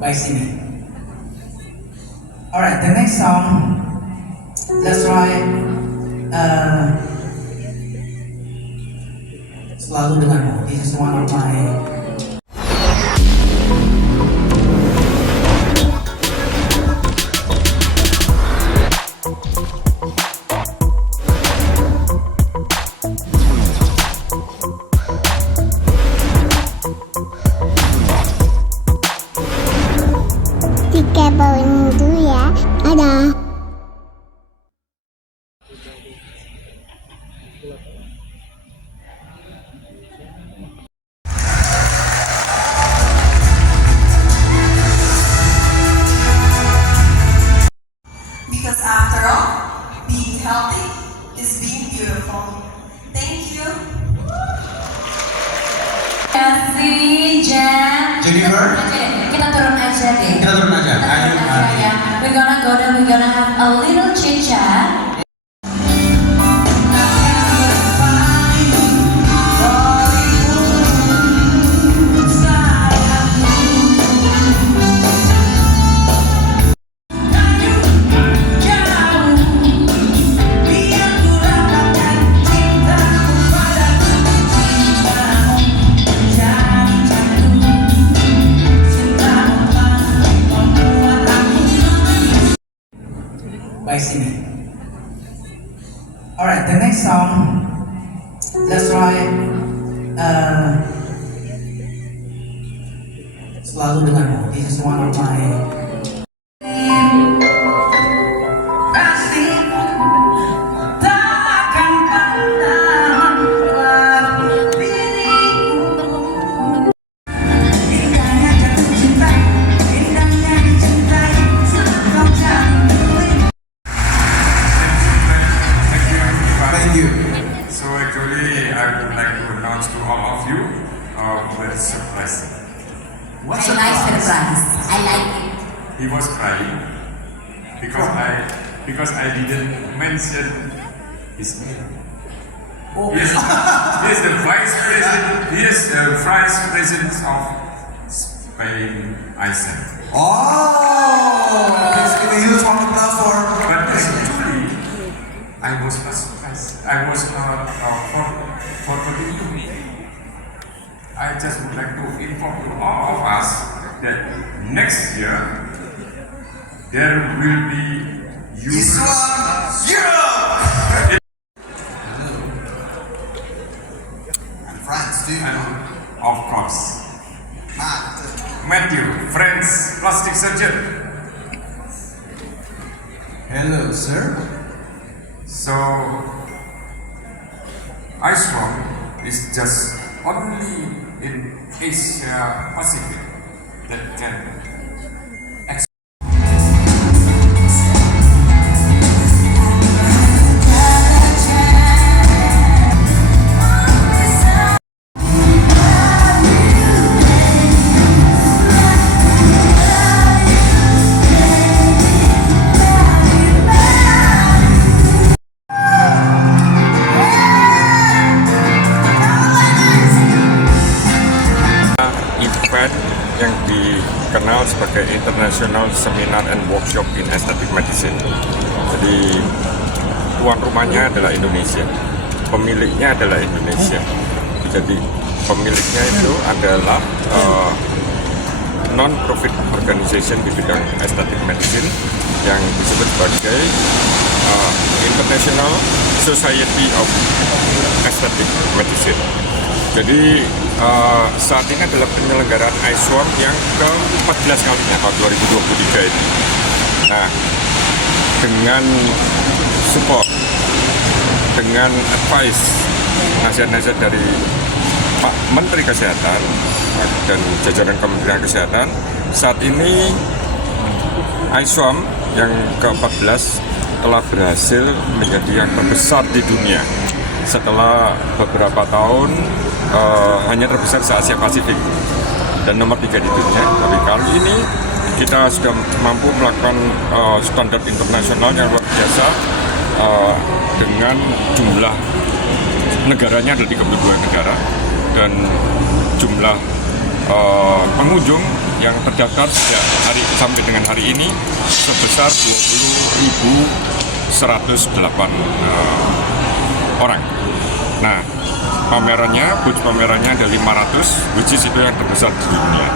by sini. Alright, the next song, let's try Selalu Denganmu. This is one of my Tiga bawang dulu ya. Ada. Because after all, being healthy is being beautiful. Thank you. Kasih Jen. Jennifer. Kita turun aja deh. Kita turun aja. Ayo, Ya. We're gonna go down. We're gonna have a little chit chat. by sini. Alright, the next song, let's try Selalu Denganmu. This is one of my Pasti takkan pernah melepas diriku. Indahnya jatuh cinta, indahnya dicintai, kau jangan beli. Thank you. So actually, I would like to announce to all of you that surprise. What's I like surprise. I like it. He was crying because I didn't mention his name. Oh. He is the vice president. He is the vice president of Spain, Iceland. Oh, please give a huge round of applause for. But actually, I was not surprised. I was not forwarding you. I just would like to inform to all of us that next year there will be Islam Europe. And France too. and of course Matt. Matthew, French plastic surgeon. Hello, sir. So ISROM is just only in Asia Pacific that can event yang dikenal sebagai International Seminar and Workshop in Aesthetic Medicine. Jadi tuan rumahnya adalah Indonesia, pemiliknya adalah Indonesia. Jadi pemiliknya itu adalah non-profit organization di bidang aesthetic medicine yang disebut sebagai International Society of Aesthetic Medicine. Jadi saat ini adalah penyelenggaraan ISWORM yang ke-14 kalinya tahun 2023 ini. Nah, dengan support, dengan advice, nasihat-nasihat dari Pak Menteri Kesehatan dan jajaran Kementerian Kesehatan, saat ini ISWORM yang ke-14 telah berhasil menjadi yang terbesar di dunia setelah beberapa tahun hanya terbesar se Asia Pasifik dan nomor 3 di dunia. Tapi kali ini kita sudah mampu melakukan standar internasional yang luar biasa dengan jumlah negaranya ada 32 negara dan jumlah pengunjung yang terdaftar sejak sampai dengan hari ini sebesar 20.108 orang. Nah, booth pamerannya ada 500, which is itu yang terbesar di dunia.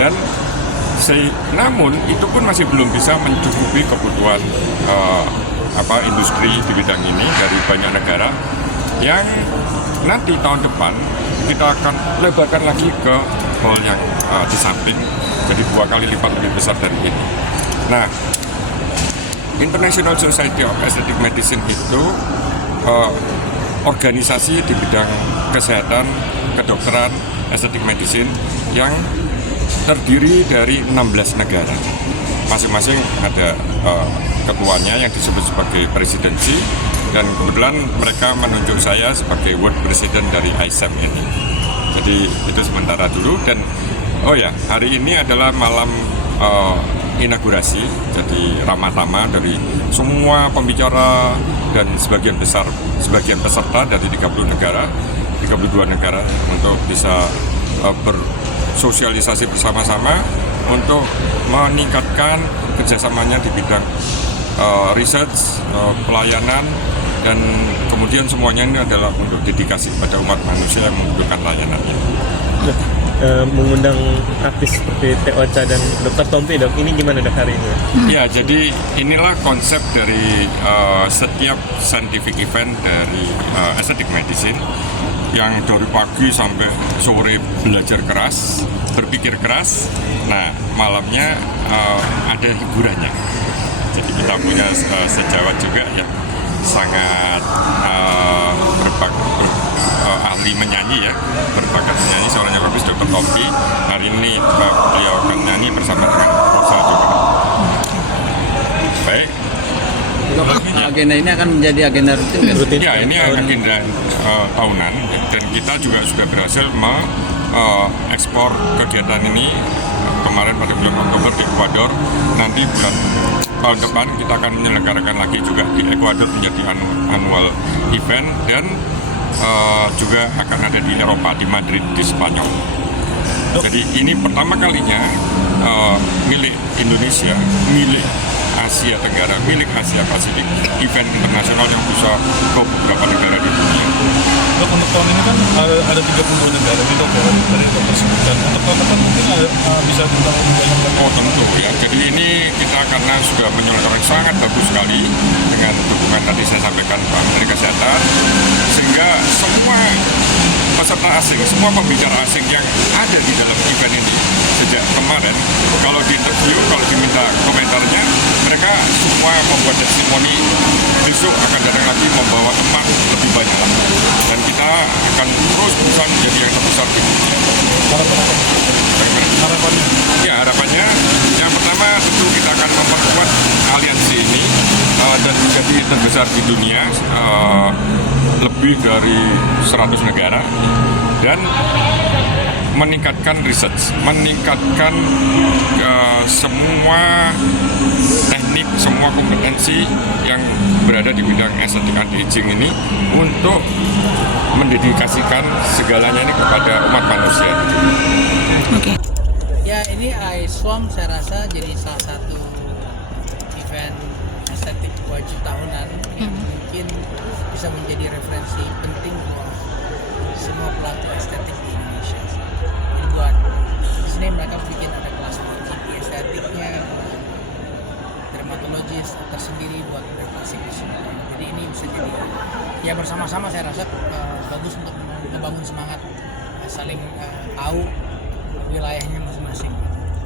Dan namun itu pun masih belum bisa mencukupi kebutuhan industri di bidang ini dari banyak negara, yang nanti tahun depan kita akan lebarkan lagi ke hall yang di samping, jadi 2 kali lipat lebih besar dari ini. Nah, International Society of Aesthetic Medicine itu organisasi di bidang kesehatan, kedokteran, aesthetic medicine yang terdiri dari 16 negara. Masing-masing ada ketuanya yang disebut sebagai presidensi, dan kebetulan mereka menunjuk saya sebagai World President dari ISEM ini. Jadi itu sementara dulu. Dan hari ini adalah malam inaugurasi, jadi ramah-tamah dari semua pembicara dan sebagian peserta dari 32 negara untuk bisa bersosialisasi bersama-sama untuk meningkatkan kerjasamanya di bidang research, pelayanan, dan kemudian semuanya ini adalah untuk dedikasi pada umat manusia yang membutuhkan layanannya. Mengundang artis seperti Teh Ocha dan Dr. Tompi, Dok, ini gimana, Dok, hari ini? Ya, jadi inilah konsep dari setiap scientific event dari aesthetic medicine, yang dari pagi sampai sore belajar keras, berpikir keras. Nah, malamnya ada hiburannya. Jadi kita punya sejawat juga yang sangat ahli menyanyi, berbakat menyanyi, suaranya bagus, Dr. Tompi. Hari ini beliau akan nyanyi bersama dengan Rosa juga. Baik. Agenda ini akan menjadi agenda rutin. Ya, ini agenda tahunan, dan kita juga sudah berhasil ekspor kegiatan ini kemarin pada bulan Oktober di Ekuador. Nanti tahun depan kita akan menyelenggarakan lagi juga di Ekuador menjadi annual event, dan juga akan ada di Eropa, di Madrid, di Spanyol. Jadi ini pertama kalinya milik Indonesia, milik Asia Tenggara, milik Asia Pasifik, event internasional yang bisa ke beberapa negara di dunia. Dok, untuk tahun ini kan ada 32 negara nih, Dok, dari dokter sebutkan. Untuk tahun depan mungkin bisa diundang banyak. Oh, tentu ya. Jadi ini kita karena sudah menyelenggarakan sangat bagus sekali dengan dukungan tadi saya sampaikan Pak Menteri Kesehatan, sehingga semua peserta asing, semua pembicara asing yang ada di dalam event ini sejak kemarin, kalau diinterview, kalau diminta komentarnya, mereka semua membuat testimoni besok akan datang lagi membawa teman lebih banyak lagi, dan kita akan terus berusaha menjadi yang terbesar di dunia. Harapannya? Ya, harapannya yang pertama tentu kita akan memperkuat aliansi ini dan menjadi terbesar di dunia, lebih dari 100 negara, dan meningkatkan research, meningkatkan semua teknik, semua kompetensi yang berada di bidang estetik anti-aging ini untuk mendedikasikan segalanya ini kepada umat manusia. Ya, ini ISWAM saya rasa jadi salah satu event estetik wajib tahunan yang mungkin bisa menjadi referensi penting buat semua pelaku estetik di Indonesia. Jadi buat di sini mereka bikin ada kelas GP estetiknya, dermatologis tersendiri buat klasik di sini. Jadi ini bisa jadi ya bersama-sama saya rasa bagus untuk membangun semangat saling tahu wilayahnya masing-masing.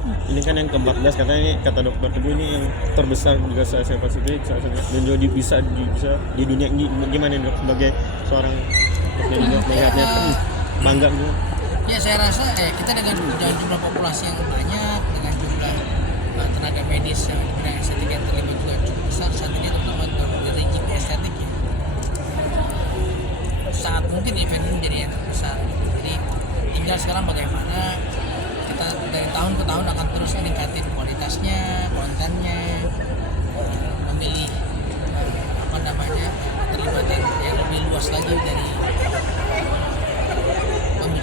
Ini kan yang ke-14, katanya ini kata Dokter Teguh ini yang terbesar juga se-Asia Pasifik, dan juga bisa di dunia ini. Gimana, Dok, sebagai seorang dokter juga melihatnya bangga gitu? Ya, saya rasa kita dengan jumlah populasi yang banyak, dengan jumlah tenaga medis yang di bidang estetik yang terlibat juga cukup besar saat ini, terutama dari GP estetik ya, sangat mungkin event ini menjadi yang terbesar. Jadi tinggal sekarang bagaimana kita dari tahun ke tahun akan terus meningkatin kualitasnya, kontennya, memilih terlibatin yang lebih luas lagi dari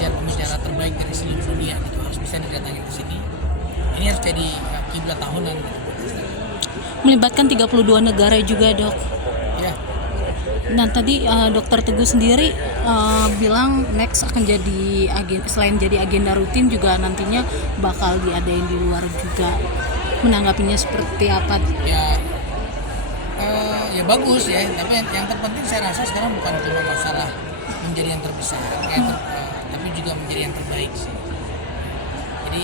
pembicara terbaik dari seluruh dunia, itu harus bisa didatangin ke sini. jadi kiblat tahunan. Melibatkan 32 negara juga, Dok. Ya, Nah, tadi Dokter Teguh sendiri bilang next akan jadi selain jadi agenda rutin juga nantinya bakal diadain di luar juga. Menanggapinya seperti apa? Ya bagus ya, tapi yang terpenting saya rasa sekarang bukan cuma masalah menjadi yang terbesar, tapi juga menjadi yang terbaik sih. Jadi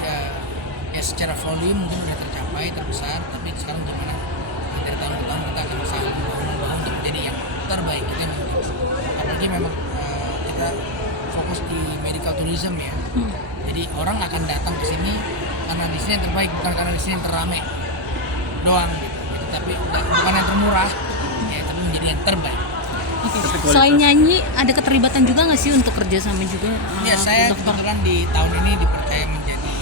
ya secara volume mungkin udah tercapai terbesar, tapi sekarang gimana dari tahun ke tahun kita akan saling membangun untuk menjadi yang terbaik itu yang penting. Apalagi memang kita fokus di medical tourism ya, jadi orang akan datang ke sini karena di sini yang terbaik, bukan karena di sini yang terrame doang gitu. Tapi bukan yang termurah ya, tapi menjadi yang terbaik. Oke. Selain nyanyi, ada keterlibatan juga nggak sih untuk kerjasama juga? Ya, saya kebetulan di tahun ini dipercaya menjadi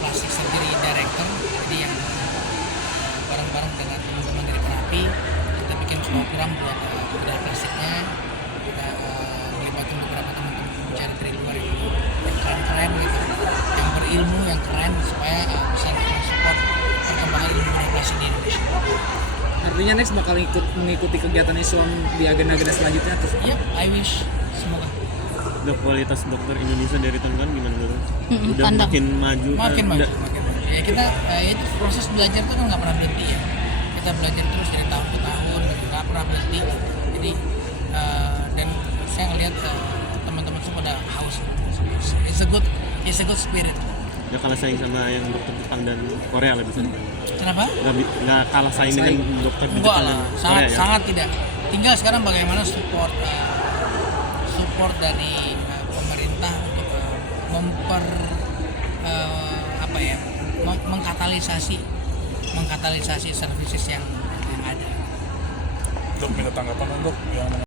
plastic surgery director, jadi yang bareng-bareng dengan teman-teman dari Perapi kita bikin program buat bedah plastiknya. Kita melibatkan beberapa teman-teman pembicara dari luar yang keren-keren gitu, yang berilmu, yang keren, supaya bisa support perkembangan ilmu bedah plastik di Indonesia. Artinya next bakal mengikuti kegiatan Iswam di agenda-agenda selanjutnya terus. Yep, I wish. Semoga. Udah kualitas dokter Indonesia dari tahun-tahun gimana menurut? Udah Pandang. makin maju. Makin maju. Ya kita itu proses belajar itu kan nggak pernah berhenti ya. Kita belajar terus dari tahun ke tahun, nggak pernah berhenti. Jadi dan saya ngelihat teman-teman semua pada haus. It's a good spirit. Gak kalah saing sama yang dokter Jepang dan Korea lah bisa. Kenapa? Gak kalah saing dengan dokter di Enggak Jepang dan lah, Korea ya. sangat tidak. Tinggal sekarang bagaimana support dari pemerintah untuk mengkatalisasi services yang ada. Dok, minta tanggapan dok yang